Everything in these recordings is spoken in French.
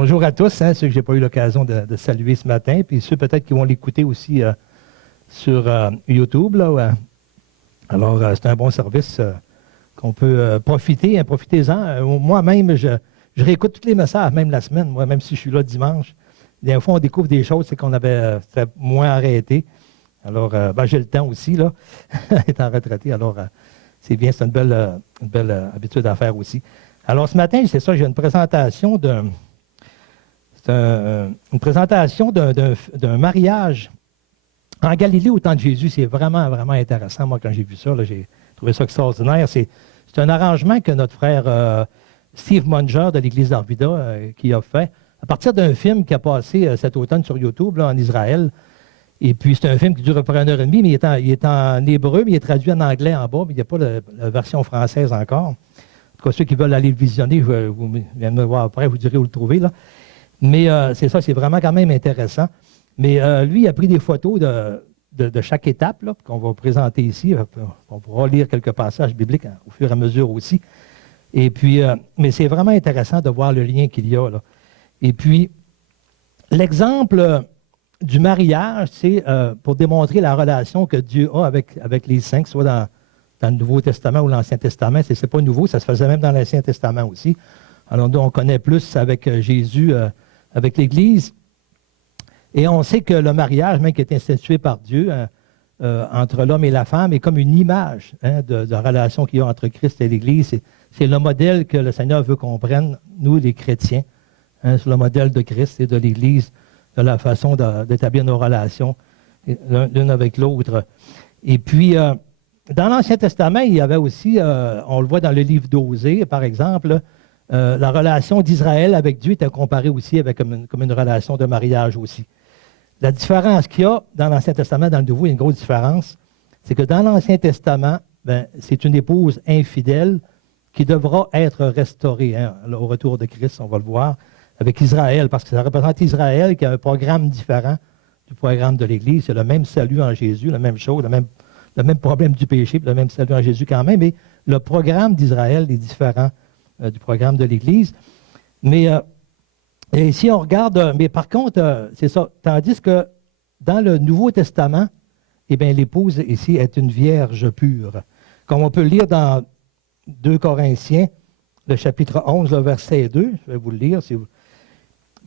Bonjour à tous, ceux que je n'ai pas eu l'occasion de saluer ce matin, puis ceux peut-être qui vont l'écouter aussi sur YouTube. Là, alors, c'est un bon service qu'on peut profiter, profitez-en. Moi-même, je réécoute tous les messages, même la semaine, moi, même si je suis là dimanche. Des fois, on découvre des choses, c'est qu'on avait moins arrêté. Alors, j'ai le temps aussi, là, étant retraité. Alors, c'est bien, c'est une belle habitude à faire aussi. Alors, ce matin, c'est ça, j'ai une présentation d'un mariage en Galilée au temps de Jésus. C'est vraiment, vraiment intéressant. Moi, quand j'ai vu ça, là, j'ai trouvé ça extraordinaire. C'est un arrangement que notre frère Steve Munger de l'Église d'Arvida qui a fait à partir d'un film qui a passé cet automne sur YouTube là, en Israël. Et puis, c'est un film qui dure à peu près 1h30, mais il est en hébreu, mais il est traduit en anglais en bas, mais il n'y a pas la version française encore. En tout cas, ceux qui veulent aller le visionner, vous viendrez me voir après, vous direz où le trouver, là. Mais c'est ça, c'est vraiment quand même intéressant. Mais lui, il a pris des photos de chaque étape là, qu'on va présenter ici. On pourra lire quelques passages bibliques au fur et à mesure aussi. Et puis, mais c'est vraiment intéressant de voir le lien qu'il y a, là. Et puis, l'exemple du mariage, c'est pour démontrer la relation que Dieu a avec les saints, que ce soit dans le Nouveau Testament ou l'Ancien Testament. Ce n'est pas nouveau, ça se faisait même dans l'Ancien Testament aussi. Alors, nous, on connaît plus avec Jésus, avec l'Église. Et on sait que le mariage, même qui est institué par Dieu entre l'homme et la femme, est comme une image de la relation qu'il y a entre Christ et l'Église. C'est le modèle que le Seigneur veut qu'on prenne, nous, les chrétiens, sur le modèle de Christ et de l'Église, de la façon d'établir nos relations l'une avec l'autre. Et puis, dans l'Ancien Testament, il y avait aussi, on le voit dans le livre d'Osée, par exemple, la relation d'Israël avec Dieu était comparée aussi avec comme une relation de mariage aussi. La différence qu'il y a dans l'Ancien Testament, dans le Nouveau, il y a une grosse différence, c'est que dans l'Ancien Testament, c'est une épouse infidèle qui devra être restaurée au retour de Christ, on va le voir, avec Israël, parce que ça représente Israël qui a un programme différent du programme de l'Église. C'est le même salut en Jésus, la même chose, le même problème du péché, le même salut en Jésus quand même, mais le programme d'Israël est différent du programme de l'Église. Mais et si on regarde, mais par contre, c'est ça, tandis que dans le Nouveau Testament, eh bien, l'épouse ici est une vierge pure. Comme on peut le lire dans 2 Corinthiens, le chapitre 11, le verset 2, je vais vous le lire.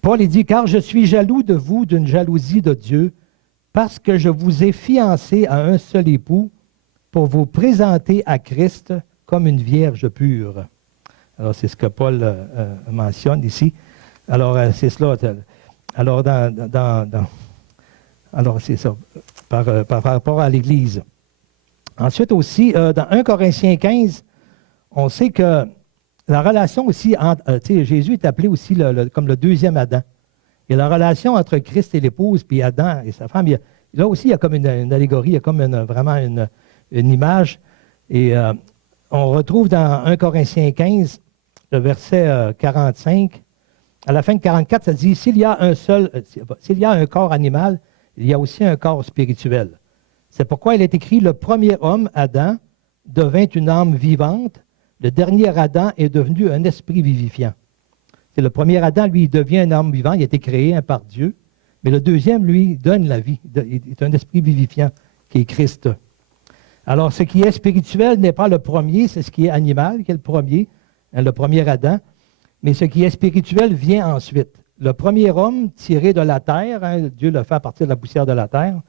Paul il dit, « Car je suis jaloux de vous d'une jalousie de Dieu, parce que je vous ai fiancé à un seul époux pour vous présenter à Christ comme une vierge pure. » Alors, c'est ce que Paul mentionne ici. Alors, c'est cela. Alors, alors c'est ça, par rapport à l'Église. Ensuite aussi, dans 1 Corinthiens 15, on sait que la relation aussi, Jésus est appelé aussi comme le deuxième Adam. Et la relation entre Christ et l'épouse, puis Adam et sa femme, là aussi, il y a comme une allégorie, il y a comme vraiment une image. Et on retrouve dans 1 Corinthiens 15, le verset 45, à la fin de 44, ça dit, s'il y a un corps animal, il y a aussi un corps spirituel. C'est pourquoi il est écrit, le premier homme, Adam, devint une âme vivante. Le dernier Adam est devenu un esprit vivifiant. C'est le premier Adam, lui, il devient un âme vivant, il a été créé par Dieu. Mais le deuxième, lui, donne la vie. Il est un esprit vivifiant, qui est Christ. Alors, ce qui est spirituel n'est pas le premier, c'est ce qui est animal qui est le premier Adam. Mais ce qui est spirituel vient ensuite. Le premier homme tiré de la terre, Dieu le fait à partir de la poussière de la terre.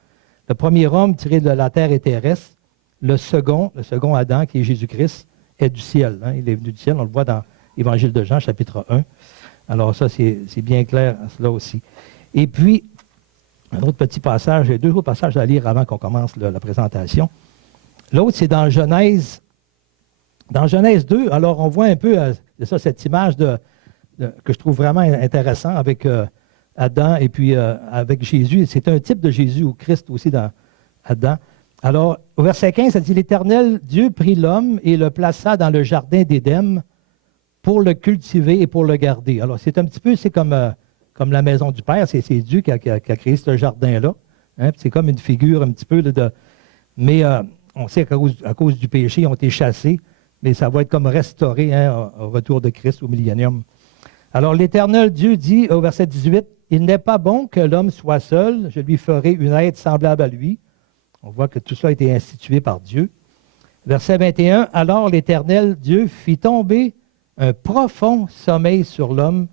Le premier homme tiré de la terre est terrestre. Le second Adam, qui est Jésus-Christ, est du ciel. Il est venu du ciel, on le voit dans l'Évangile de Jean, chapitre 1. Alors ça, c'est bien clair, cela aussi. Et puis, un autre petit passage, j'ai 2 autres passages à lire avant qu'on commence la présentation. L'autre, c'est dans Genèse. Dans Genèse 2, alors on voit un peu cette image que je trouve vraiment intéressant avec Adam et puis avec Jésus. C'est un type de Jésus ou Christ aussi dans Adam. Alors, au verset 15, ça dit, « L'Éternel Dieu prit l'homme et le plaça dans le jardin d'Éden pour le cultiver et pour le garder. » Alors, c'est un petit peu, c'est comme la maison du Père, c'est Dieu qui a créé ce jardin-là. C'est comme une figure un petit peu mais on sait qu'à cause du péché, ils ont été chassés, mais ça va être comme restauré au retour de Christ au millénium. Alors l'Éternel Dieu dit au verset 18, « Il n'est pas bon que l'homme soit seul, je lui ferai une aide semblable à lui. » On voit que tout cela a été institué par Dieu. Verset 21, « Alors l'Éternel Dieu fit tomber un profond sommeil sur l'homme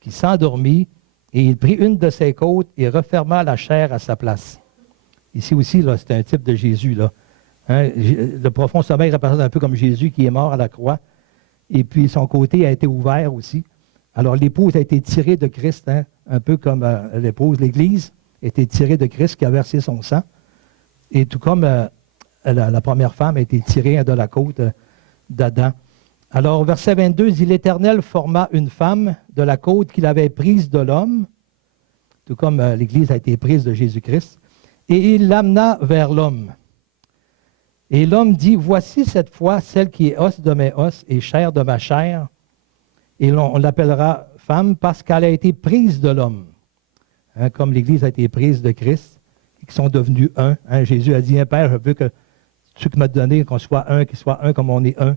qui s'endormit, et il prit une de ses côtes et referma la chair à sa place. » Ici aussi, là, c'est un type de Jésus. Là. Hein, le profond sommeil représente un peu comme Jésus qui est mort à la croix. Et puis son côté a été ouvert aussi. Alors l'épouse a été tirée de Christ, hein, un peu comme l'épouse, l'Église, a été tirée de Christ qui a versé son sang. Et tout comme la première femme a été tirée de la côte d'Adam. Alors, verset 22 dit, « L'Éternel forma une femme de la côte qu'il avait prise de l'homme, tout comme l'Église a été prise de Jésus-Christ, et il l'amena vers l'homme. Et l'homme dit, « Voici cette fois celle qui est os de mes os et chair de ma chair, et on l'appellera femme parce qu'elle a été prise de l'homme. » Hein, comme l'Église a été prise de Christ, et qui sont devenus un. Hein, Jésus a dit, « Père, je veux que tu m'as donné, qu'on soit un, qu'il soit un comme on est un. »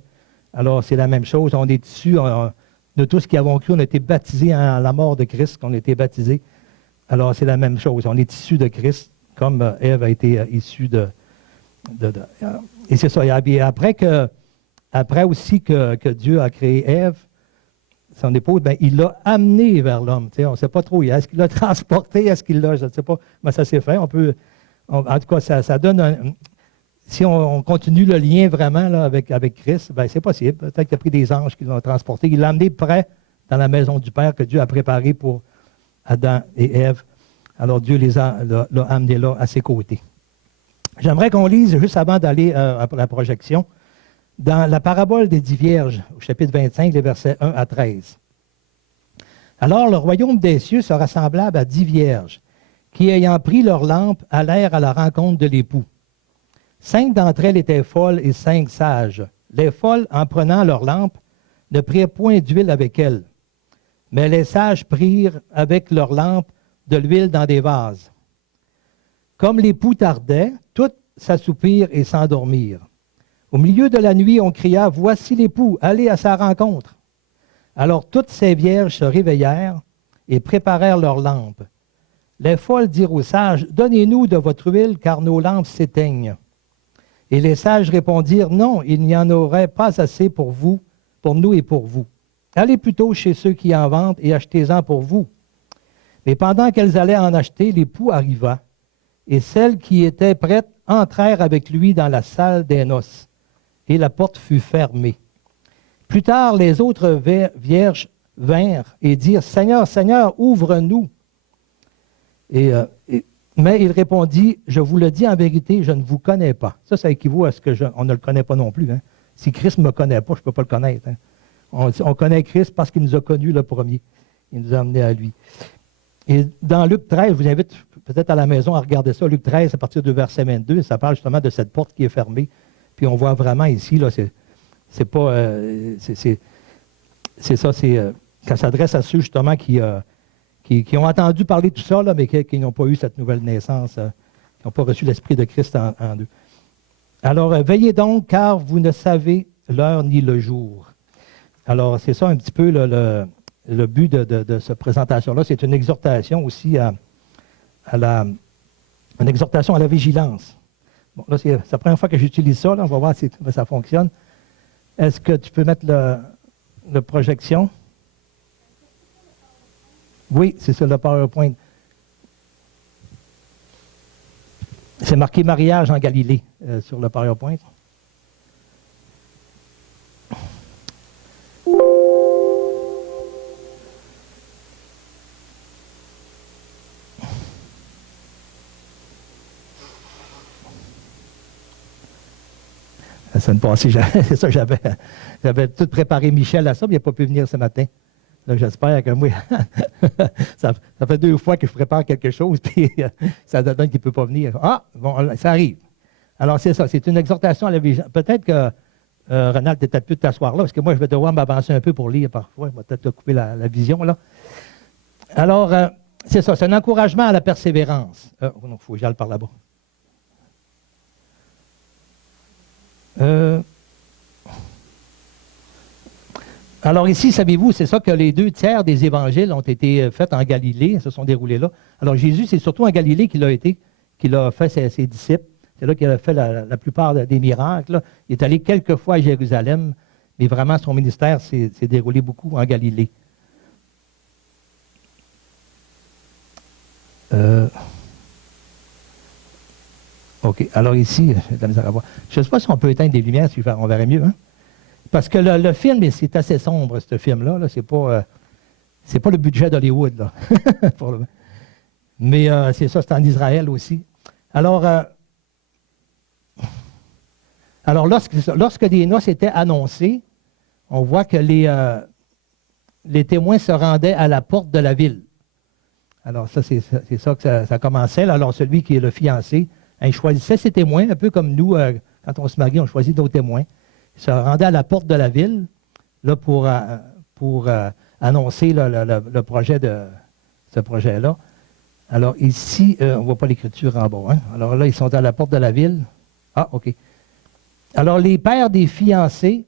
Alors, c'est la même chose. On est issus, de tous qui avons cru, on a été baptisés à la mort de Christ, qu'on a été baptisés. Alors, c'est la même chose. On est issus de Christ, comme Ève a été issue et c'est ça. Et après aussi que Dieu a créé Ève, son épouse, ben, il l'a amenée vers l'homme. On ne sait pas trop. Est-ce qu'il l'a transporté? Est-ce qu'il l'a? Je ne sais pas. Mais ça s'est fait. En tout cas, ça donne si on continue le lien vraiment là, avec Christ, ben, c'est possible. Peut-être qu'il a pris des anges qui l'ont transporté. Il l'a amené près dans la maison du Père que Dieu a préparée pour Adam et Ève. Alors Dieu l'a amené là à ses côtés. J'aimerais qu'on lise, juste avant d'aller à la projection, dans la parabole des 10 vierges, au chapitre 25, les versets 1 à 13. « Alors le royaume des cieux sera semblable à 10 vierges, qui, ayant pris leur lampe, allèrent à la rencontre de l'époux. 5 d'entre elles étaient folles et 5 sages. Les folles, en prenant leur lampe, ne prirent point d'huile avec elles. Mais les sages prirent avec leur lampe de l'huile dans des vases. Comme l'époux tardait, toutes s'assoupirent et s'endormirent. Au milieu de la nuit, on cria, « Voici l'époux, allez à sa rencontre. » Alors toutes ces vierges se réveillèrent et préparèrent leurs lampes. Les folles dirent aux sages, « Donnez-nous de votre huile, car nos lampes s'éteignent. » Et les sages répondirent, « Non, il n'y en aurait pas assez pour vous, pour nous et pour vous. Allez plutôt chez ceux qui en vendent et achetez-en pour vous. » Mais pendant qu'elles allaient en acheter, l'époux arriva, et celles qui étaient prêtes entrèrent avec lui dans la salle des noces, et la porte fut fermée. Plus tard, les autres vierges vinrent et dirent, « Seigneur, Seigneur, ouvre-nous. » Mais il répondit, « Je vous le dis en vérité, je ne vous connais pas. » Ça équivaut à ce qu'on ne le connaît pas non plus. Hein. Si Christ ne me connaît pas, je ne peux pas le connaître. Hein. On connaît Christ parce qu'il nous a connus le premier. Il nous a amenés à lui. Et dans Luc 13, je vous invite peut-être à la maison à regarder ça. Luc 13, à partir du verset 22, ça parle justement de cette porte qui est fermée. Puis on voit vraiment ici, là, c'est pas... c'est ça, ça s'adresse à ceux justement qui ont entendu parler de tout ça, là, mais qui n'ont pas eu cette nouvelle naissance, qui n'ont pas reçu l'Esprit de Christ en eux. Alors, veillez donc, car vous ne savez l'heure ni le jour. Alors, c'est ça un petit peu le but de cette présentation-là. C'est une exhortation aussi une exhortation à la vigilance. Bon, là, c'est la première fois que j'utilise ça. Là, on va voir si ça fonctionne. Est-ce que tu peux mettre la projection? Oui, c'est sur le PowerPoint. C'est marqué mariage en Galilée sur le PowerPoint. La semaine passée, c'est ça, j'avais tout préparé Michel à ça, mais il n'a pas pu venir ce matin. Là, j'espère que moi, ça fait 2 fois que je prépare quelque chose, puis ça donne qu'il ne peut pas venir. Ah, bon, ça arrive. Alors, c'est ça, c'est une exhortation à la vigilance. Peut-être que, Ronald, tu n'es peut-être plus de t'asseoir là, parce que moi, je vais devoir m'avancer un peu pour lire parfois. Je vais peut-être te couper la vision, là. Alors, c'est ça, c'est un encouragement à la persévérance. Il faut que j'aille par là-bas. Alors ici, savez-vous, c'est ça que les 2 tiers des évangiles ont été faits en Galilée, se sont déroulés là. Alors Jésus, c'est surtout en Galilée qu'il a fait ses disciples. C'est là qu'il a fait la plupart des miracles, là. Il est allé quelques fois à Jérusalem, mais vraiment son ministère s'est déroulé beaucoup en Galilée. OK. Alors ici, j'ai de la misère à voir. Je ne sais pas si on peut éteindre des lumières, si on verrait mieux, hein? Parce que le film, c'est assez sombre, ce film-là. Là. C'est pas le budget d'Hollywood, là. Mais c'est ça, c'est en Israël aussi. Alors lorsque les noces étaient annoncées, on voit que les témoins se rendaient à la porte de la ville. Alors ça, c'est ça que ça commençait. Là. Alors celui qui est le fiancé, il choisissait ses témoins, un peu comme nous, quand on se marie, on choisit nos témoins. Il se rendait à la porte de la ville là, pour annoncer le projet ce projet-là. Alors ici, on ne voit pas l'écriture en bas. Hein? Alors là, ils sont à la porte de la ville. Ah, OK. Alors les pères des fiancés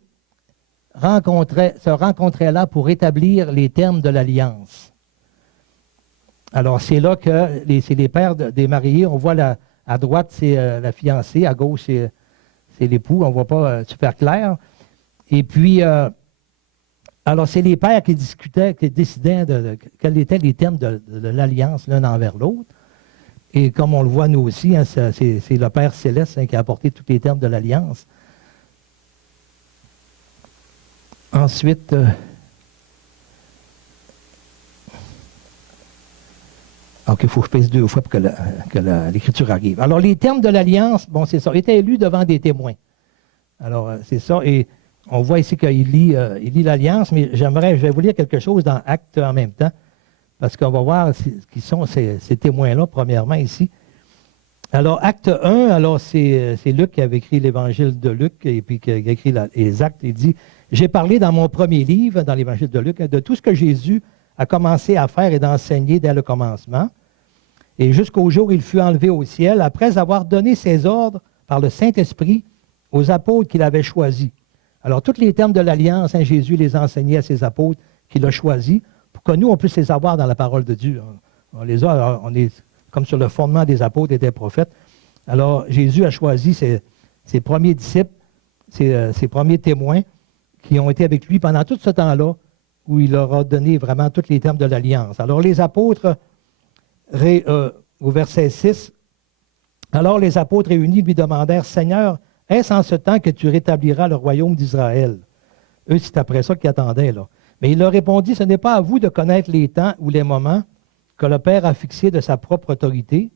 se rencontraient là pour établir les termes de l'alliance. Alors c'est là que c'est les pères des mariés. On voit à droite, c'est la fiancée. À gauche, c'est l'époux. On ne voit pas super clair. Et puis, alors c'est les pères qui discutaient, qui décidaient quels étaient les termes de l'alliance l'un envers l'autre. Et comme on le voit nous aussi, hein, c'est le Père Céleste qui a apporté tous les termes de l'alliance. Ensuite, OK, il faut que je pèse 2 fois pour que l'écriture arrive. Alors, les termes de l'alliance, bon, c'est ça, étaient élus devant des témoins. Alors, c'est ça, et on voit ici qu'il lit l'alliance, mais je vais vous lire quelque chose dans Actes en même temps, parce qu'on va voir qui sont ces témoins-là, premièrement, ici. Alors, Acte 1, alors c'est Luc qui avait écrit l'Évangile de Luc, et puis qui a écrit les Actes. Il dit, « J'ai parlé dans mon premier livre, dans l'Évangile de Luc, de tout ce que Jésus a commencé à faire et d'enseigner dès le commencement, et jusqu'au jour où il fut enlevé au ciel, après avoir donné ses ordres par le Saint-Esprit aux apôtres qu'il avait choisis. » Alors, tous les termes de l'Alliance, hein, Jésus les a enseignés à ses apôtres qu'il a choisis, pour que nous, on puisse les avoir dans la parole de Dieu. On les a, alors, on est comme sur le fondement des apôtres et des prophètes. Alors, Jésus a choisi ses premiers disciples, ses premiers témoins qui ont été avec lui pendant tout ce temps-là, où il leur a donné vraiment tous les termes de l'Alliance. Alors, les apôtres, au verset 6, « Alors les apôtres réunis lui demandèrent, « Seigneur, est-ce en ce temps que tu rétabliras le royaume d'Israël? » Eux, c'est après ça qu'ils attendaient, là. Mais il leur répondit, « Ce n'est pas à vous de connaître les temps ou les moments que le Père a fixés de sa propre autorité. »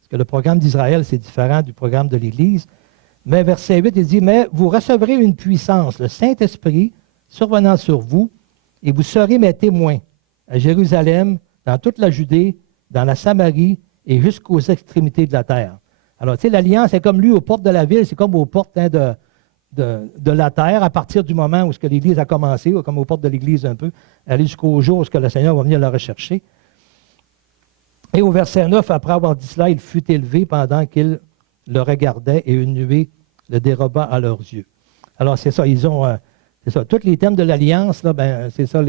Parce que le programme d'Israël, c'est différent du programme de l'Église. Mais verset 8, il dit, « Mais vous recevrez une puissance, le Saint-Esprit, survenant sur vous, et vous serez mes témoins à Jérusalem, dans toute la Judée, dans la Samarie et jusqu'aux extrémités de la terre. » Alors, tu sais, l'Alliance est comme lui aux portes de la ville, c'est comme aux portes de la terre, à partir du moment où l'Église a commencé, ou comme aux portes de l'Église un peu, aller jusqu'au jour où le Seigneur va venir le rechercher. Et au verset 9, après avoir dit cela, il fut élevé pendant qu'il le regardait et une nuée le déroba à leurs yeux. Alors, c'est ça, ils ont... c'est ça, tous les thèmes de l'Alliance, là, ben, c'est ça,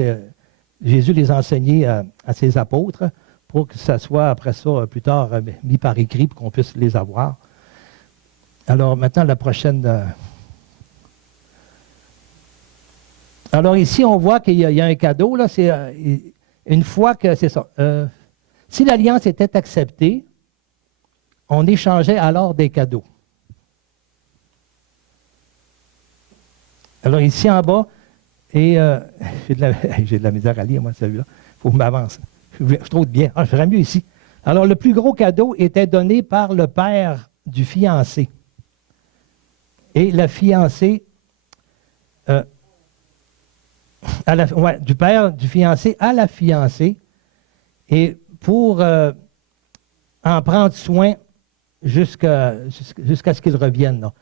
Jésus les a enseignés à ses apôtres pour que ça soit, après ça, plus tard, mis par écrit pour qu'on puisse les avoir. Alors, maintenant, la prochaine... Alors, ici, on voit qu'il y a un cadeau, là, c'est une fois que... C'est ça. Si l'Alliance était acceptée, on échangeait alors des cadeaux. Alors, ici en bas, et j'ai de la misère à lire, moi, celui-là. Il faut que je m'avance. Je trouve bien. Ah, je ferais mieux ici. Alors, le plus gros cadeau était donné par le père du fiancé. Et la fiancée, du père du fiancé à la fiancée, et pour en prendre soin jusqu'à ce qu'il revienne. Là.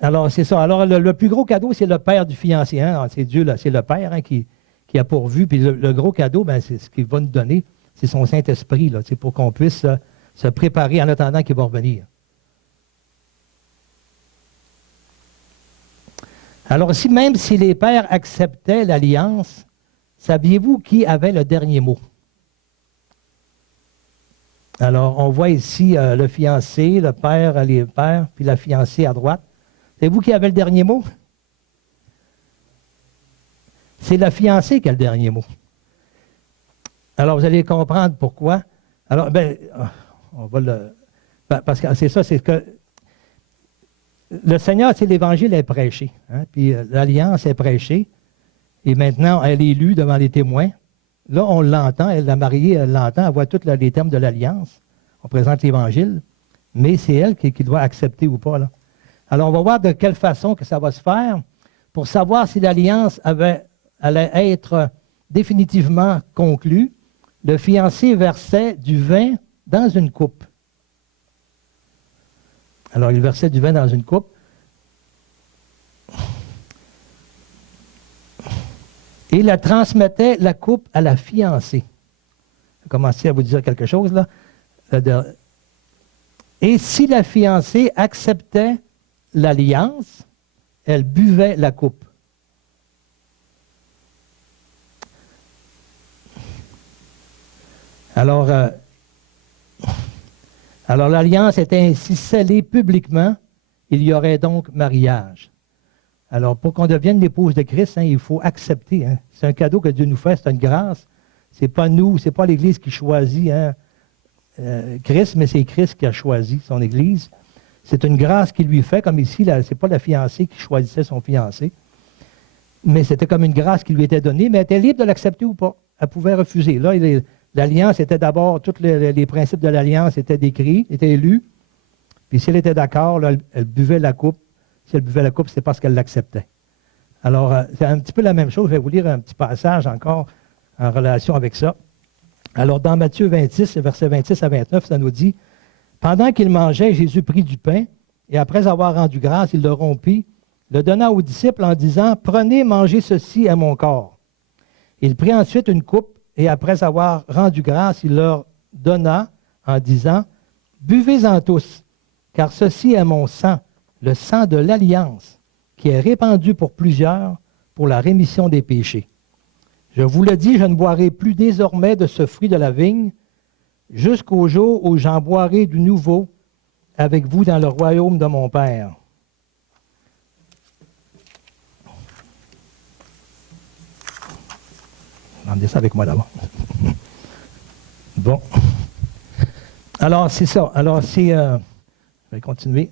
Alors, c'est ça. Alors, le plus gros cadeau, c'est le père du fiancé. Hein? C'est Dieu, là, c'est le père hein, qui a pourvu. Puis le gros cadeau, ben, c'est ce qu'il va nous donner, c'est son Saint-Esprit, là, pour qu'on puisse se préparer en attendant qu'il va revenir. Alors, même si les pères acceptaient l'alliance, saviez-vous qui avait le dernier mot? Alors, on voit ici le fiancé, le père, les pères, puis la fiancée à droite. C'est vous qui avez le dernier mot? C'est la fiancée qui a le dernier mot. Alors, vous allez comprendre pourquoi. Alors, on va parce que c'est ça, c'est que le Seigneur, c'est l'Évangile est prêché. Hein, puis l'Alliance est prêchée. Et maintenant, elle est lue devant les témoins. Là, on l'entend, la mariée, elle l'entend, elle voit tous les termes de l'Alliance. On présente l'Évangile, mais c'est elle qui doit accepter ou pas. Là. Alors, on va voir de quelle façon que ça va se faire pour savoir si l'Alliance allait être définitivement conclue. Le fiancé versait du vin dans une coupe. Alors, il versait du vin dans une coupe. Et il transmettait la coupe à la fiancée. Je vais commencer à vous dire quelque chose, là. Et si la fiancée acceptait l'alliance, elle buvait la coupe. Alors l'alliance était ainsi scellée publiquement. Il y aurait donc mariage. Alors, pour qu'on devienne l'épouse de Christ, hein, il faut accepter. Hein. C'est un cadeau que Dieu nous fait, c'est une grâce. Ce n'est pas nous, ce n'est pas l'Église qui choisit Christ, mais c'est Christ qui a choisi son Église. C'est une grâce qu'il lui fait, comme ici, ce n'est pas la fiancée qui choisissait son fiancé, mais c'était comme une grâce qui lui était donnée, mais elle était libre de l'accepter ou pas. Elle pouvait refuser. Là, l'alliance était d'abord, tous les principes de l'alliance étaient décrits, étaient lus, puis si elle était d'accord, là, elle buvait la coupe. Si elle buvait la coupe, c'est parce qu'elle l'acceptait. Alors, c'est un petit peu la même chose. Je vais vous lire un petit passage encore en relation avec ça. Alors, dans Matthieu 26, versets 26 à 29, ça nous dit, « Pendant qu'il mangeait, Jésus prit du pain, et après avoir rendu grâce, il le rompit, le donna aux disciples en disant, « Prenez, mangez ceci à mon corps. » Il prit ensuite une coupe, et après avoir rendu grâce, il leur donna en disant, « Buvez-en tous, car ceci est mon sang, le sang de l'Alliance, qui est répandu pour plusieurs pour la rémission des péchés. Je vous le dis, je ne boirai plus désormais de ce fruit de la vigne, jusqu'au jour où j'en boirai du nouveau avec vous dans le royaume de mon Père. » Rendez ça avec moi d'abord. Bon. Alors, c'est ça. Alors, je vais continuer.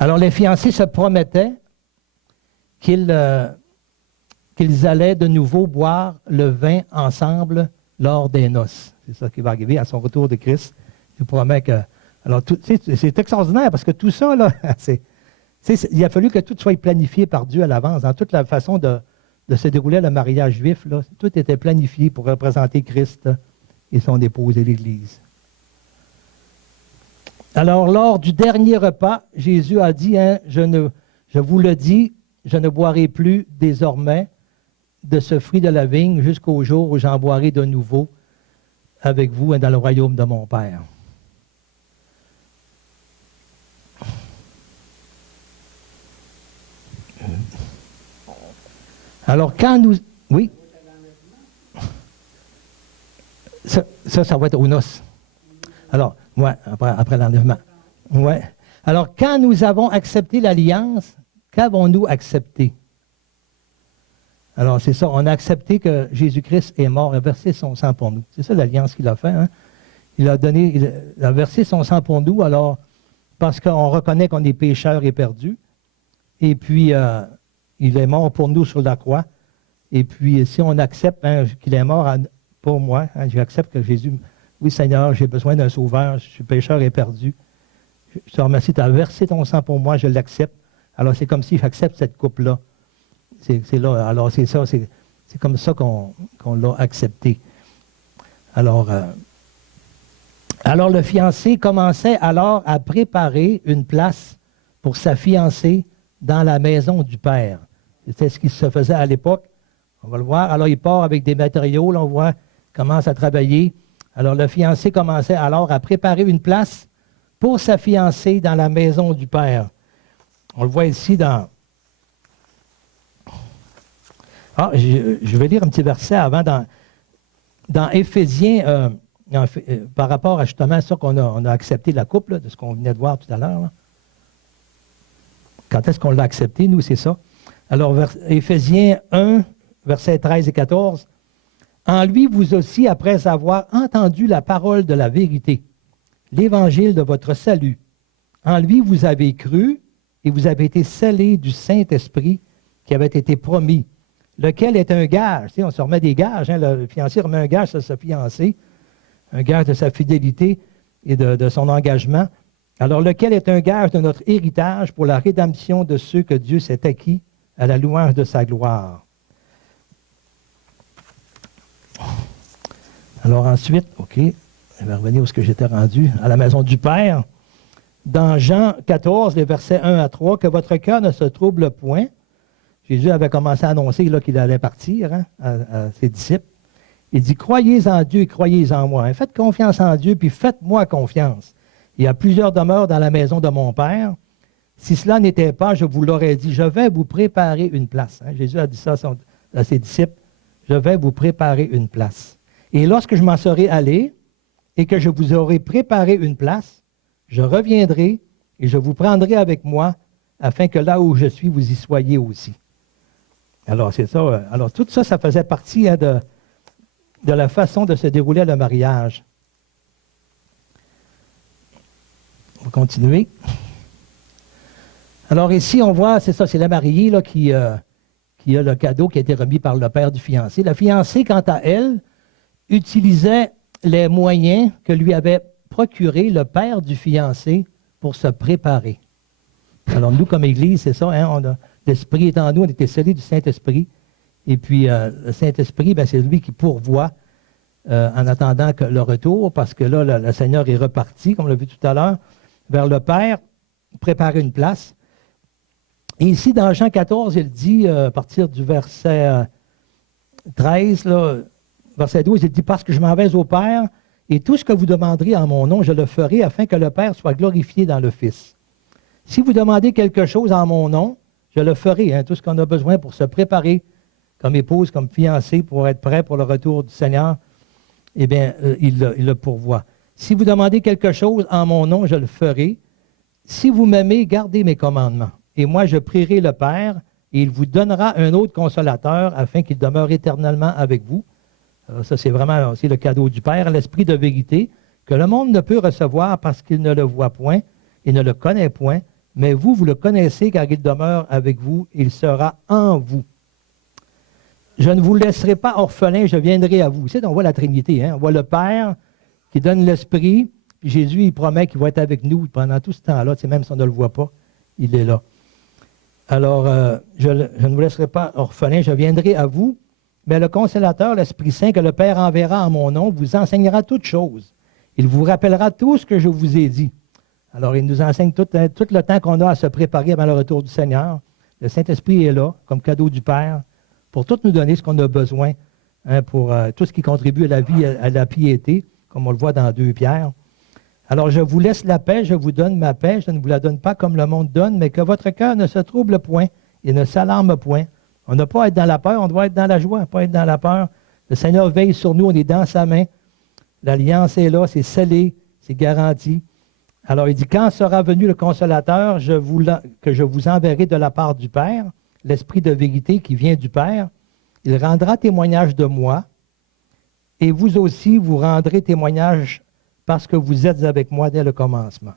Alors, les fiancés se promettaient qu'ils allaient de nouveau boire le vin ensemble lors des noces. C'est ça qui va arriver à son retour de Christ. Il nous promet que... Alors, c'est extraordinaire parce que tout ça, là, il a fallu que tout soit planifié par Dieu à l'avance. Dans toute la façon de se dérouler le mariage juif, là, tout était planifié pour représenter Christ et son épouse et l'Église. Alors, lors du dernier repas, Jésus a dit, hein, je vous le dis, je ne boirai plus désormais de ce fruit de la vigne jusqu'au jour où j'en boirai de nouveau avec vous dans le royaume de mon Père. Alors, quand nous... Oui? Ça va être aux noces. Alors, ouais, après l'enlèvement. Ouais. Alors, quand nous avons accepté l'alliance, qu'avons-nous accepté? Alors, c'est ça, on a accepté que Jésus-Christ est mort, il a versé son sang pour nous. C'est ça l'alliance qu'il a fait. Hein? Il a versé son sang pour nous, alors, parce qu'on reconnaît qu'on est pécheurs et perdus. Et puis, il est mort pour nous sur la croix. Et puis, si on accepte hein, qu'il est mort pour moi, hein, j'accepte que Jésus... Oui, Seigneur, j'ai besoin d'un sauveur, je suis pécheur et perdu. Je te remercie, tu as versé ton sang pour moi, je l'accepte. Alors, c'est comme si j'accepte cette coupe-là. C'est là, alors c'est ça, c'est comme ça qu'on l'a accepté. Alors, le fiancé commençait alors à préparer une place pour sa fiancée dans la maison du Père. C'était ce qui se faisait à l'époque. On va le voir. Alors, il part avec des matériaux, là, on voit, il commence à travailler. Alors, le fiancé commençait alors à préparer une place pour sa fiancée dans la maison du Père. On le voit ici dans... Ah, je vais lire un petit verset avant dans Éphésiens, par rapport à justement ça on a accepté la coupe, là, de ce qu'on venait de voir tout à l'heure. Là. Quand est-ce qu'on l'a accepté, nous, c'est ça. Alors, Éphésiens 1, versets 13 et 14. En lui, vous aussi, après avoir entendu la parole de la vérité, l'évangile de votre salut, en lui, vous avez cru et vous avez été scellés du Saint-Esprit qui avait été promis, lequel est un gage. Tu sais, on se remet des gages. Hein, le fiancé remet un gage sur sa fiancée, un gage de sa fidélité et de son engagement. Alors, lequel est un gage de notre héritage pour la rédemption de ceux que Dieu s'est acquis à la louange de sa gloire. Alors ensuite, OK, je vais revenir où ce que j'étais rendu, à la maison du Père. Dans Jean 14, les versets 1 à 3, que votre cœur ne se trouble point. Jésus avait commencé à annoncer qu'il allait partir à ses disciples. Il dit, croyez en Dieu et croyez en moi. Faites confiance en Dieu, puis faites-moi confiance. Il y a plusieurs demeures dans la maison de mon Père. Si cela n'était pas, je vous l'aurais dit, je vais vous préparer une place. Jésus a dit ça à ses disciples, je vais vous préparer une place. Et lorsque je m'en serai allé et que je vous aurai préparé une place, je reviendrai et je vous prendrai avec moi afin que là où je suis, vous y soyez aussi. Alors, c'est ça. Alors, tout ça, ça faisait partie de la façon de se dérouler le mariage. On va continuer. Alors ici, on voit, c'est ça, c'est la mariée là, qui a le cadeau qui a été remis par le père du fiancé. La fiancée, quant à elle, utilisait les moyens que lui avait procurés le père du fiancé pour se préparer. Alors nous, comme Église, c'est ça, hein, l'Esprit est en nous, on était scellés du Saint-Esprit. Et puis le Saint-Esprit, ben, c'est lui qui pourvoit en attendant le retour, parce que là, le Seigneur est reparti, comme on l'a vu tout à l'heure, vers le Père, préparer une place. Et ici, dans Jean 14, il dit, à partir du verset 13, là, verset 12, il dit, parce que je m'en vais au Père, et tout ce que vous demanderez en mon nom, je le ferai afin que le Père soit glorifié dans le Fils. Si vous demandez quelque chose en mon nom, je le ferai, hein, tout ce qu'on a besoin pour se préparer comme épouse, comme fiancée, pour être prêt pour le retour du Seigneur, eh bien, il le pourvoit. Si vous demandez quelque chose en mon nom, je le ferai. Si vous m'aimez, gardez mes commandements. Et moi, je prierai le Père, et il vous donnera un autre consolateur, afin qu'il demeure éternellement avec vous. Alors ça, c'est vraiment aussi le cadeau du Père, l'Esprit de vérité, que le monde ne peut recevoir parce qu'il ne le voit point et ne le connaît point, mais vous, vous le connaissez, car il demeure avec vous, il sera en vous. Je ne vous laisserai pas orphelin, je viendrai à vous. Vous savez, on voit la Trinité, hein? On voit le Père qui donne l'Esprit, puis Jésus, il promet qu'il va être avec nous pendant tout ce temps-là, même si on ne le voit pas, il est là. Alors, je ne vous laisserai pas orphelin, je viendrai à vous, mais le Consolateur, l'Esprit Saint, que le Père enverra en mon nom, vous enseignera toutes choses. Il vous rappellera tout ce que je vous ai dit. Alors, il nous enseigne tout le temps qu'on a à se préparer avant le retour du Seigneur. Le Saint-Esprit est là, comme cadeau du Père, pour tout nous donner ce qu'on a besoin, hein, pour tout ce qui contribue à la vie, à la piété, comme on le voit dans 2 Pierre. Alors, je vous laisse la paix, je vous donne ma paix, je ne vous la donne pas comme le monde donne, mais que votre cœur ne se trouble point et ne s'alarme point. On n'a pas à être dans la peur, on doit être dans la joie, pas être dans la peur. Le Seigneur veille sur nous, on est dans sa main. L'alliance est là, c'est scellé, c'est garanti. Alors, il dit, quand sera venu le Consolateur, que je vous enverrai de la part du Père, l'Esprit de vérité qui vient du Père, il rendra témoignage de moi, et vous aussi, vous rendrez témoignage parce que vous êtes avec moi dès le commencement.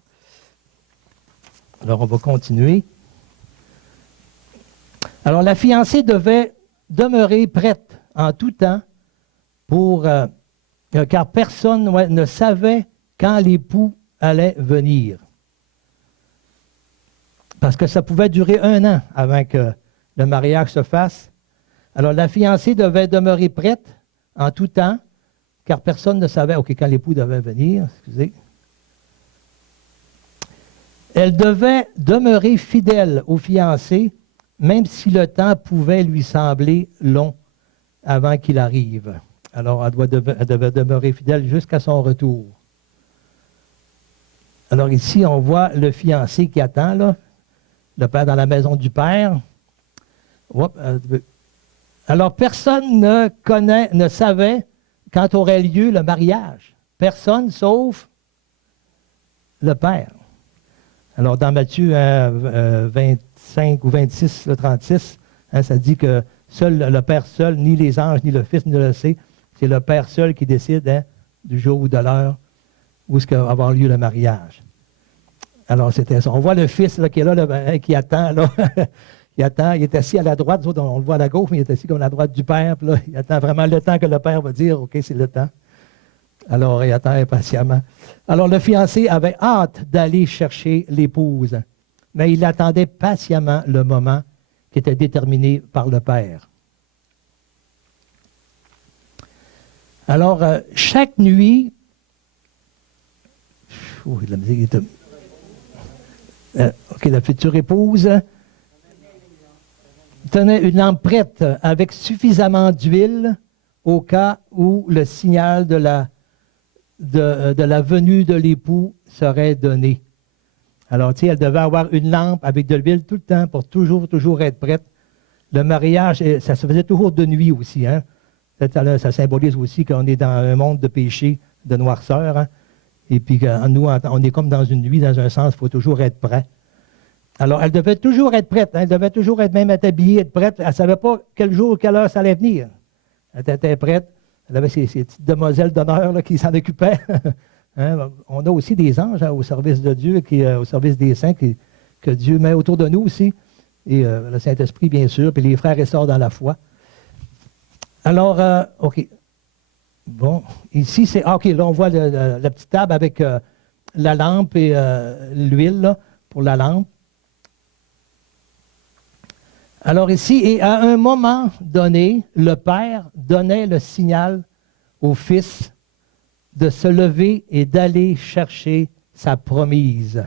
Alors, on va continuer. Alors, la fiancée devait demeurer prête en tout temps car personne ne savait quand l'époux allait venir. Parce que ça pouvait durer 1 an avant que le mariage se fasse. Alors, la fiancée devait demeurer prête en tout temps, car personne ne savait quand l'époux devait venir. Excusez. Elle devait demeurer fidèle au fiancé, même si le temps pouvait lui sembler long avant qu'il arrive. Alors, elle devait demeurer fidèle jusqu'à son retour. Alors ici, on voit le fiancé qui attend, là, le père dans la maison du père. Alors, personne ne savait quand aurait lieu le mariage. Personne sauf le père. Alors, dans Matthieu 25 ou 26, 36, ça dit que seul le Père seul, ni les anges, ni le Fils ne le sait. C'est le Père seul qui décide du jour ou de l'heure où est-ce va avoir lieu le mariage. Alors, c'était ça. On voit le Fils là, qui est là, qui attend. Là. Il attend. Il est assis à la droite. On le voit à la gauche, mais il est assis comme à la droite du Père. Puis là, il attend vraiment le temps que le Père va dire, OK, c'est le temps. Alors, il attend impatiemment. Alors, le fiancé avait hâte d'aller chercher l'épouse, mais il attendait patiemment le moment qui était déterminé par le Père. Alors, chaque nuit, la musique est... OK, la future épouse tenait une lampe prête avec suffisamment d'huile au cas où le signal de la venue de l'époux serait donné. Alors, tu sais, elle devait avoir une lampe avec de l'huile tout le temps pour toujours être prête. Le mariage, ça se faisait toujours de nuit aussi. Hein? Ça symbolise aussi qu'on est dans un monde de péché, de noirceur. Hein? Et puis, nous, on est comme dans une nuit, dans un sens, il faut toujours être prêt. Alors, elle devait toujours être prête. Hein? Elle devait toujours être même habillée, être prête. Elle ne savait pas quel jour, quelle heure ça allait venir. Elle était prête. Elle avait ses petites demoiselles d'honneur là, qui s'en occupaient. Hein? On a aussi des anges au service de Dieu, au service des saints, que Dieu met autour de nous aussi. Et le Saint-Esprit, bien sûr, puis les frères et sœurs dans la foi. Alors, OK. Bon, ici, c'est... OK, là, on voit la petite table avec la lampe et l'huile pour la lampe. Alors ici, et à un moment donné, le Père donnait le signal au Fils de se lever et d'aller chercher sa promise.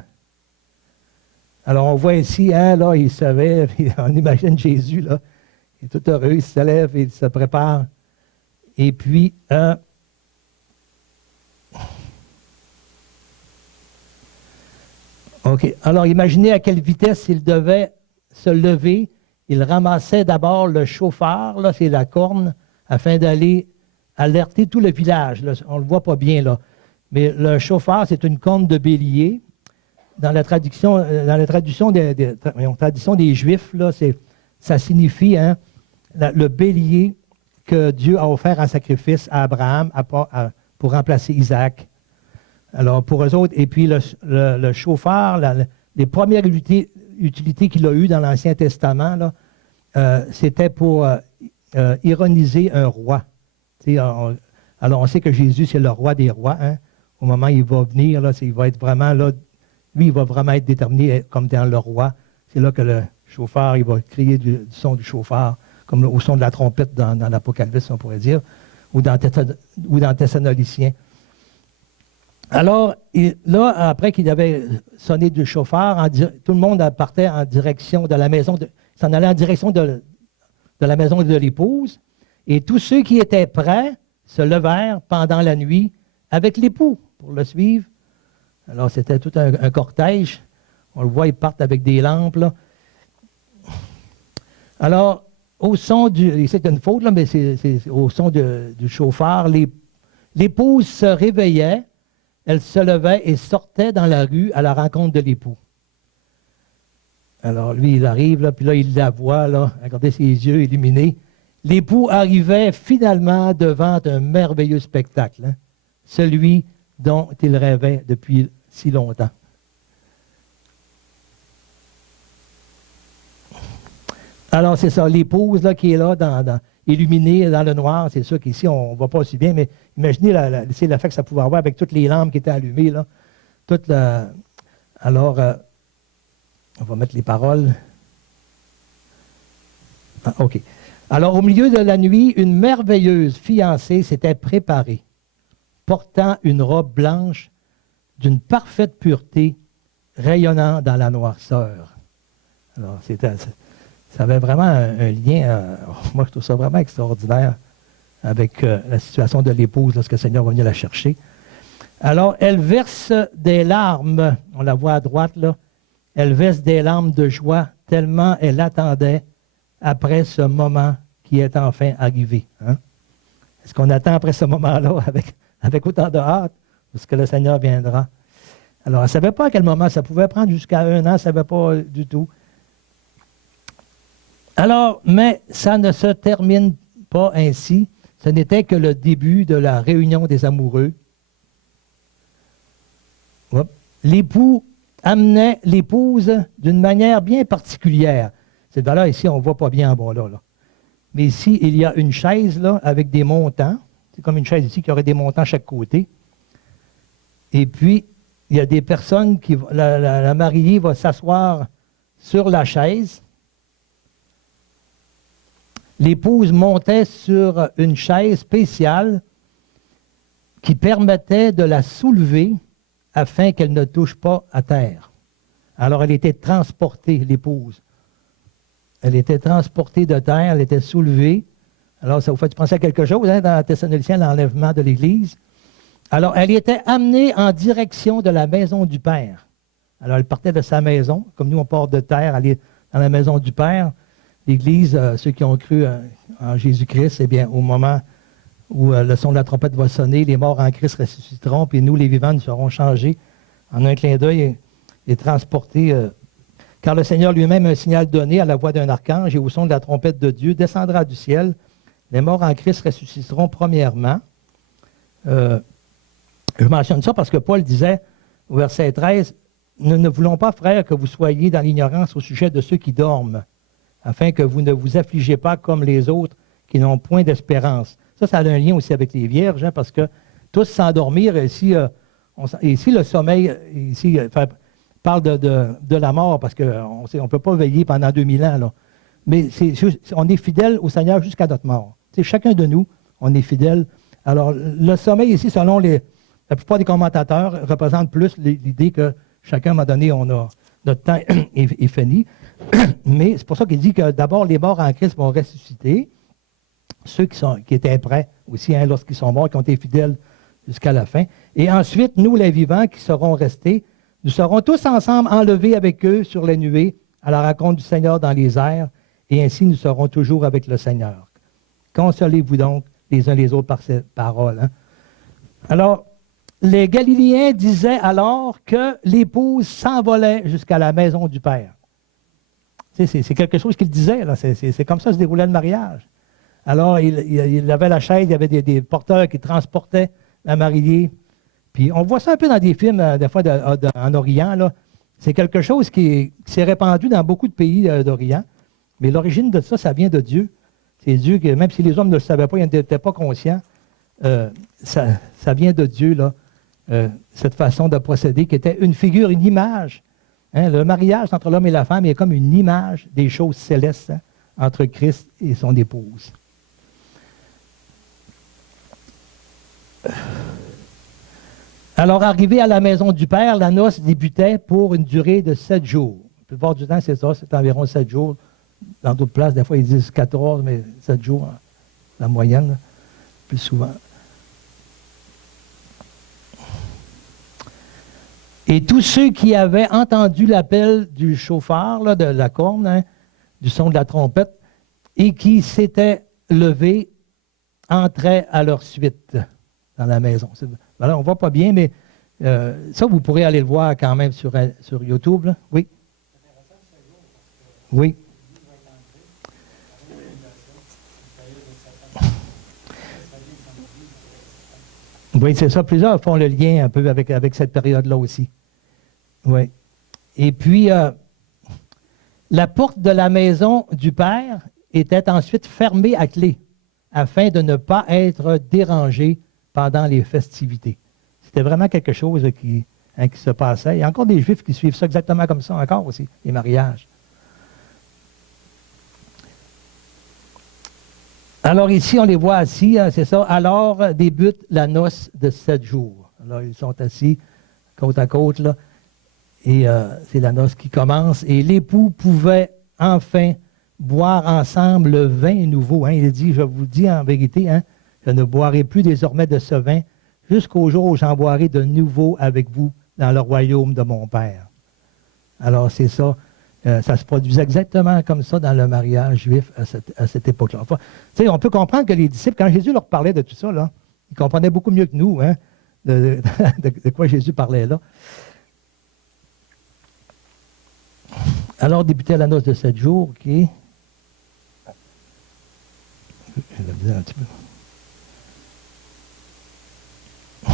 Alors on voit ici, hein, là, il savait, on imagine Jésus, là, il est tout heureux, il se lève et il se prépare. Et puis, OK. Alors imaginez à quelle vitesse il devait se lever. Il ramassait d'abord le chauffard, là, c'est la corne, afin d'aller alerter tout le village. Là. On ne le voit pas bien, là. Mais le chauffard, c'est une corne de bélier. Dans la tradition des Juifs, là, ça signifie le bélier que Dieu a offert en sacrifice à Abraham pour remplacer Isaac. Alors, pour eux autres, et puis le chauffard, les premières utilités qu'il a eues dans l'Ancien Testament, là, c'était pour ironiser un roi. Alors, on sait que Jésus, c'est le roi des rois. Hein? Au moment où il va venir, là, il va être vraiment là, lui, il va vraiment être déterminé comme étant le roi. C'est là que le chauffard, il va crier du son du chauffard, comme au son de la trompette dans l'Apocalypse, on pourrait dire, ou dans Thessaloniciens. Alors, là, après qu'il avait sonné du chauffard, tout le monde partait en direction de la maison, s'en allait en direction de la maison de l'épouse, et tous ceux qui étaient prêts se levèrent pendant la nuit avec l'époux pour le suivre. Alors, c'était tout un cortège. On le voit, ils partent avec des lampes, là. Alors, au son c'est une faute, là, mais c'est au son du chauffard, l'épouse se réveillait. Elle se levait et sortait dans la rue à la rencontre de l'époux. Alors, lui, il arrive, là, puis là, il la voit, là, regardez ses yeux illuminés. L'époux arrivait finalement devant un merveilleux spectacle, hein, celui dont il rêvait depuis si longtemps. Alors, c'est ça, l'épouse là, qui est là, illuminée dans le noir. C'est sûr qu'ici, on ne voit pas aussi bien, mais imaginez l'effet que ça pouvait avoir avec toutes les lampes qui étaient allumées. Là. Alors, on va mettre les paroles. Ah, OK. Alors, au milieu de la nuit, une merveilleuse fiancée s'était préparée, portant une robe blanche d'une parfaite pureté, rayonnant dans la noirceur. Alors, ça avait vraiment un lien, moi je trouve ça vraiment extraordinaire avec la situation de l'épouse lorsque le Seigneur va venir la chercher. Alors, elle verse des larmes, on la voit à droite là, elle verse des larmes de joie tellement elle attendait après ce moment qui est enfin arrivé. Hein? Est-ce qu'on attend après ce moment-là avec autant de hâte, parce que le Seigneur viendra? Alors, elle ne savait pas à quel moment, ça pouvait prendre jusqu'à 1 an, elle ne savait pas du tout. Alors, mais ça ne se termine pas ainsi. Ce n'était que le début de la réunion des amoureux. L'époux amenait l'épouse d'une manière bien particulière. Cette valeur ici, on ne voit pas bien en bas là. Mais ici, il y a une chaise là, avec des montants. C'est comme une chaise ici qui aurait des montants à chaque côté. Et puis, il y a des personnes qui... La mariée va s'asseoir sur la chaise. L'épouse montait sur une chaise spéciale qui permettait de la soulever afin qu'elle ne touche pas à terre. Alors, elle était transportée, l'épouse. Elle était transportée de terre, elle était soulevée. Alors, ça vous fait penser à quelque chose, hein, dans Thessaloniciens, l'enlèvement de l'Église. Alors, elle était amenée en direction de la maison du Père. Alors, elle partait de sa maison, comme nous, on part de terre, aller dans la maison du Père. L'Église, ceux qui ont cru en Jésus-Christ, eh bien, au moment où le son de la trompette va sonner, les morts en Christ ressusciteront, puis nous, les vivants, nous serons changés en un clin d'œil et transportés. Car le Seigneur lui-même, un signal donné à la voix d'un archange et au son de la trompette de Dieu, descendra du ciel. Les morts en Christ ressusciteront premièrement. Je mentionne ça parce que Paul disait, au verset 13, « Nous ne voulons pas, frères, que vous soyez dans l'ignorance au sujet de ceux qui dorment, afin que vous ne vous affligez pas comme les autres qui n'ont point d'espérance. » Ça a un lien aussi avec les vierges, hein, parce que tous s'endormir, ici, le sommeil, ici, parle de la mort, parce qu'on ne peut pas veiller pendant 2000 ans. Là. Mais on est fidèle au Seigneur jusqu'à notre mort. Chacun de nous, on est fidèle. Alors, le sommeil ici, selon la plupart des commentateurs, représente plus l'idée que chacun, à un moment donné, notre temps est fini. Mais c'est pour ça qu'il dit que d'abord, les morts en Christ vont ressusciter. Ceux qui étaient prêts aussi, hein, lorsqu'ils sont morts, qui ont été fidèles jusqu'à la fin. Et ensuite, nous, les vivants qui serons restés, nous serons tous ensemble enlevés avec eux sur les nuées à la rencontre du Seigneur dans les airs, et ainsi nous serons toujours avec le Seigneur. Consolez-vous donc les uns les autres par ces paroles. Hein. Alors, les Galiléens disaient alors que l'épouse s'envolait jusqu'à la maison du Père. C'est quelque chose qu'ils disaient, là. C'est comme ça que se déroulait le mariage. Alors, il avait la chaise, il y avait des porteurs qui transportaient la mariée. Puis, on voit ça un peu dans des films, des fois en Orient. Là. C'est quelque chose qui s'est répandu dans beaucoup de pays d'Orient. Mais l'origine de ça, ça vient de Dieu. C'est Dieu, même si les hommes ne le savaient pas, ils n'étaient pas conscients, ça vient de Dieu, là, cette façon de procéder, qui était une figure, une image. Hein, le mariage entre l'homme et la femme est comme une image des choses célestes, hein, entre Christ et son épouse. Alors, arrivé à la maison du Père, la noce débutait pour une durée de 7 jours. La plupart du temps, c'est ça, c'est environ 7 jours. Dans d'autres places, des fois, ils disent 14, mais 7 jours, hein, la moyenne, là, plus souvent. Et tous ceux qui avaient entendu l'appel du chauffeur, là, de la corne, hein, du son de la trompette, et qui s'étaient levés, entraient à leur suite dans la maison. Alors, on ne voit pas bien, mais ça, vous pourrez aller le voir quand même sur YouTube. Là. Oui. Oui. Oui, c'est ça. Plusieurs font le lien un peu avec cette période-là aussi. Oui. Et puis, la porte de la maison du Père était ensuite fermée à clé afin de ne pas être dérangé pendant les festivités. C'était vraiment quelque chose qui se passait. Il y a encore des Juifs qui suivent ça exactement comme ça encore aussi, les mariages. Alors ici, on les voit assis, hein, c'est ça. Alors débute la noce de 7 jours. Alors ils sont assis côte à côte, là, et c'est la noce qui commence. Et l'époux pouvait enfin boire ensemble le vin nouveau. Hein. Il dit, je vous dis en vérité, hein, je ne boirai plus désormais de ce vin jusqu'au jour où j'en boirai de nouveau avec vous dans le royaume de mon Père. Alors, c'est ça. Ça se produisait exactement comme ça dans le mariage juif à cette époque-là. Enfin, on peut comprendre que les disciples, quand Jésus leur parlait de tout ça, là, ils comprenaient beaucoup mieux que nous hein, de quoi Jésus parlait là. Alors, débutait la noce de 7 jours, OK. Je vais le dire un petit peu.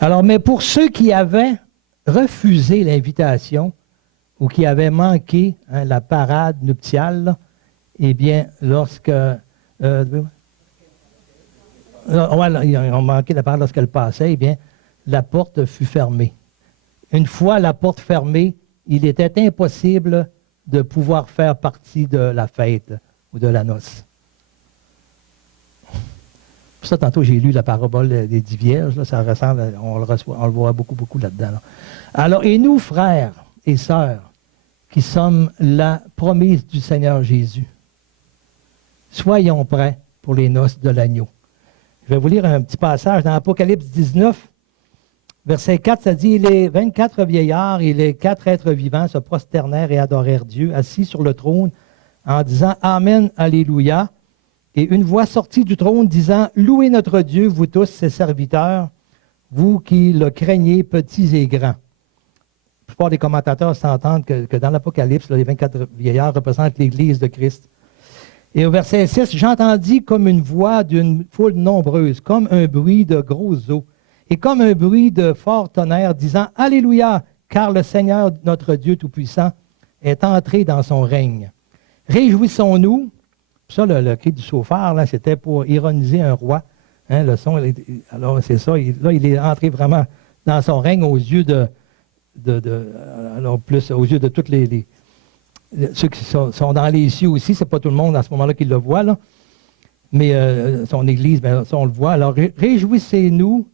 Alors, mais pour ceux qui avaient refusé l'invitation ou qui avaient manqué la parade nuptiale, là, eh bien, lorsque... ils ont manqué la parade lorsqu'elle passait, eh bien, la porte fut fermée. Une fois la porte fermée, il était impossible de pouvoir faire partie de la fête ou de la noce. Pour ça, tantôt, j'ai lu la parabole des 10 vierges. Là, ça ressemble, on le voit beaucoup là-dedans. Là. Alors, et nous, frères et sœurs, qui sommes la promise du Seigneur Jésus, soyons prêts pour les noces de l'agneau. Je vais vous lire un petit passage dans Apocalypse 19, verset 4, ça dit « Les 24 vieillards et les 4 êtres vivants se prosternèrent et adorèrent Dieu, assis sur le trône, en disant « Amen, Alléluia ». Et une voix sortit du trône disant « Louez notre Dieu, vous tous, ses serviteurs, vous qui le craignez, petits et grands. » La plupart des commentateurs s'entendent que dans l'Apocalypse, les 24 vieillards représentent l'Église de Christ. Et au verset 6, « J'entendis comme une voix d'une foule nombreuse, comme un bruit de grosses eaux, et comme un bruit de fort tonnerre, disant « Alléluia, car le Seigneur, notre Dieu Tout-Puissant, est entré dans son règne. Réjouissons-nous. » Ça, le cri du chauffard, là, c'était pour ironiser un roi. Hein, le son, alors c'est ça. Il est entré vraiment dans son règne aux yeux alors plus aux yeux de toutes ceux qui sont dans les cieux aussi. C'est pas tout le monde à ce moment-là qui le voit, là. Mais son Église, bien, ça, on le voit. Alors, réjouissons-nous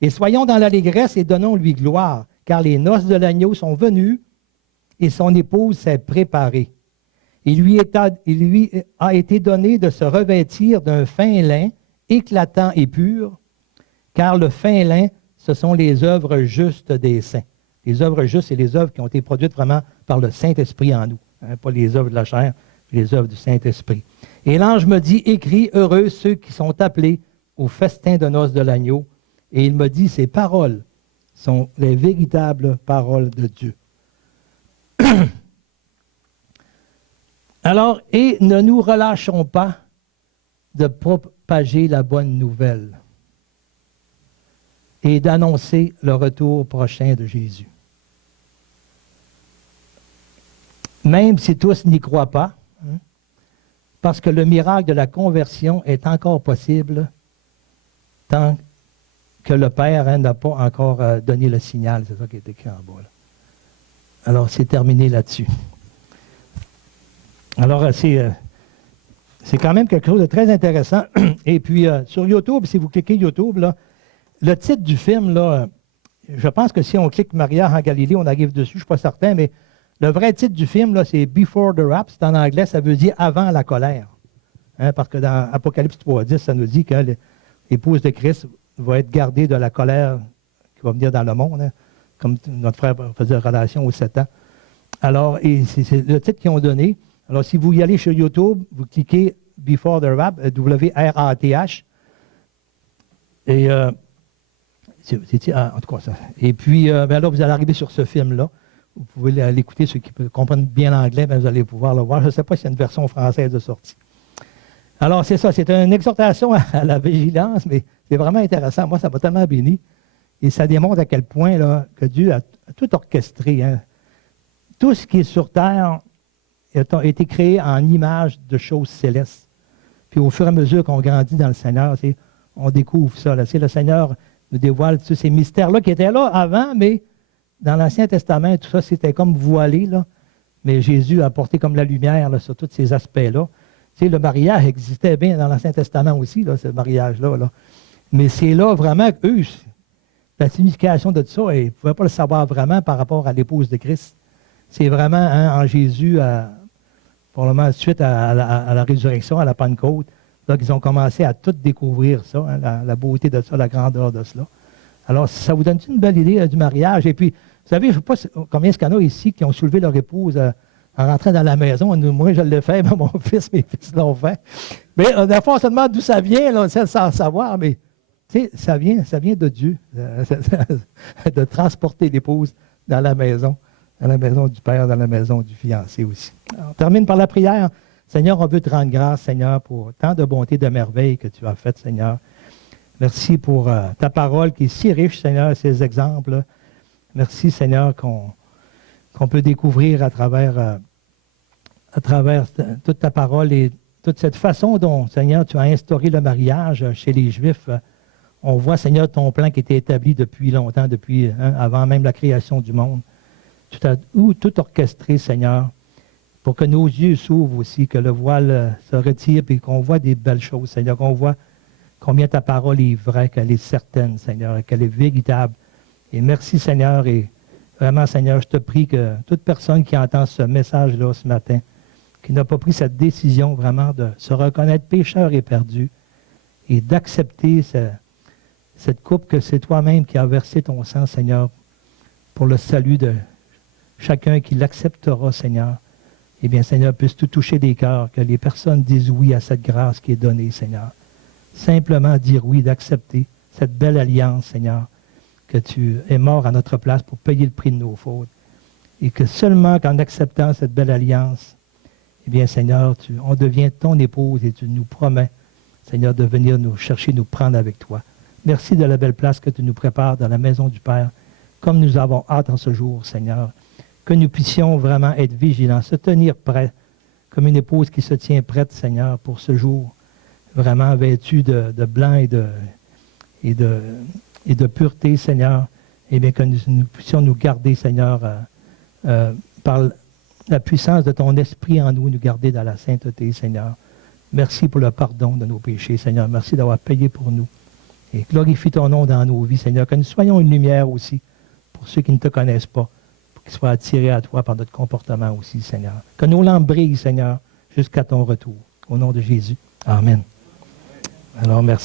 et soyons dans l'allégresse et donnons-lui gloire, car les noces de l'agneau sont venues et son épouse s'est préparée. Il lui a été donné de se revêtir d'un fin lin éclatant et pur, car le fin lin, ce sont les œuvres justes des saints. Les œuvres justes, c'est les œuvres qui ont été produites vraiment par le Saint-Esprit en nous, hein, pas les œuvres de la chair, mais les œuvres du Saint-Esprit. Et l'ange me dit, écris, heureux ceux qui sont appelés au festin de noces de l'agneau. Et il me dit, ces paroles sont les véritables paroles de Dieu. Alors, et ne nous relâchons pas de propager la bonne nouvelle et d'annoncer le retour prochain de Jésus. Même si tous n'y croient pas, hein, parce que le miracle de la conversion est encore possible tant que le Père n'a pas encore donné le signal. C'est ça qui est écrit en bas. Là. Alors, c'est terminé là-dessus. Alors, c'est quand même quelque chose de très intéressant. Et puis, sur YouTube, si vous cliquez YouTube, là, le titre du film, là, je pense que si on clique Maria en Galilée, on arrive dessus, je ne suis pas certain, mais le vrai titre du film, là, c'est Before the Wrath. C'est en anglais, ça veut dire avant la colère. Hein, parce que dans Apocalypse 3.10, ça nous dit que l'épouse de Christ va être gardée de la colère qui va venir dans le monde, hein, comme notre frère faisait relation aux 7 ans. Alors, et c'est le titre qu'ils ont donné. Alors, si vous y allez sur YouTube, vous cliquez Before the Wrath, W-R-A-T-H. Et, en tout cas, ça. Et puis, là, vous allez arriver sur ce film-là. Vous pouvez l'écouter, ceux qui comprennent bien l'anglais, vous allez pouvoir le voir. Je ne sais pas s'il y a une version française de sortie. Alors, c'est ça, c'est une exhortation à la vigilance, mais c'est vraiment intéressant. Moi, ça m'a tellement béni. Et ça démontre à quel point là, que Dieu a tout orchestré. Hein. Tout ce qui est sur terre a été créé en image de choses célestes. Puis au fur et à mesure qu'on grandit dans le Seigneur, on découvre ça. Là. Le Seigneur nous dévoile tous ces mystères-là qui étaient là avant, mais dans l'Ancien Testament, tout ça, c'était comme voilé. Là. Mais Jésus a apporté comme la lumière là, sur tous ces aspects-là. Le mariage existait bien dans l'Ancien Testament aussi, là, ce mariage-là. Là. Mais c'est là vraiment qu'eux, la signification de tout ça, ils ne pouvaient pas le savoir vraiment par rapport à l'épouse de Christ. C'est vraiment hein, en Jésus, probablement suite à la résurrection, à la Pentecôte, là qu'ils ont commencé à tout découvrir ça, hein, la beauté de ça, la grandeur de cela. Alors, ça vous donne une belle idée du mariage. Et puis, vous savez, je ne sais pas combien il y en a ici qui ont soulevé leur épouse en rentrant dans la maison. Moi, je l'ai fait, mais mon fils, mes fils l'ont fait. Mais la fois, on se demande d'où ça vient, là, sans savoir, mais tu sais, ça vient de Dieu, de transporter l'épouse dans la maison du Père, dans la maison du fiancé aussi. Alors, on termine par la prière. Seigneur, on veut te rendre grâce, Seigneur, pour tant de bonté, de merveilles que tu as faites, Seigneur. Merci pour ta parole qui est si riche, Seigneur, ces exemples. Merci, Seigneur, qu'on peut découvrir à travers toute ta parole et toute cette façon dont, Seigneur, tu as instauré le mariage chez les Juifs. On voit, Seigneur, ton plan qui était établi depuis longtemps, depuis avant même la création du monde. Tu as tout orchestré, Seigneur, pour que nos yeux s'ouvrent aussi, que le voile se retire et qu'on voit des belles choses, Seigneur, qu'on voit combien ta parole est vraie, qu'elle est certaine, Seigneur, qu'elle est véritable. Et merci, Seigneur, et vraiment, Seigneur, je te prie que toute personne qui entend ce message-là ce matin, qui n'a pas pris cette décision vraiment de se reconnaître pécheur et perdu et d'accepter cette coupe que c'est toi-même qui as versé ton sang, Seigneur, pour le salut de chacun qui l'acceptera, Seigneur. Eh bien, Seigneur, puisse tout toucher des cœurs, que les personnes disent oui à cette grâce qui est donnée, Seigneur. Simplement dire oui, d'accepter cette belle alliance, Seigneur, que tu es mort à notre place pour payer le prix de nos fautes. Et que seulement qu'en acceptant cette belle alliance, eh bien, Seigneur, on devient ton épouse et tu nous promets, Seigneur, de venir nous chercher, nous prendre avec toi. Merci de la belle place que tu nous prépares dans la maison du Père, comme nous avons hâte en ce jour, Seigneur. Que nous puissions vraiment être vigilants, se tenir prêts, comme une épouse qui se tient prête, Seigneur, pour ce jour, vraiment vêtue de blanc et de pureté, Seigneur. Eh bien, que nous puissions nous garder, Seigneur, par la puissance de ton esprit en nous, nous garder dans la sainteté, Seigneur. Merci pour le pardon de nos péchés, Seigneur. Merci d'avoir payé pour nous. Et glorifie ton nom dans nos vies, Seigneur. Que nous soyons une lumière aussi pour ceux qui ne te connaissent pas, pour qu'ils soient attirés à toi par notre comportement aussi, Seigneur. Que nos lampes brillent, Seigneur, jusqu'à ton retour. Au nom de Jésus. Amen. Alors, merci.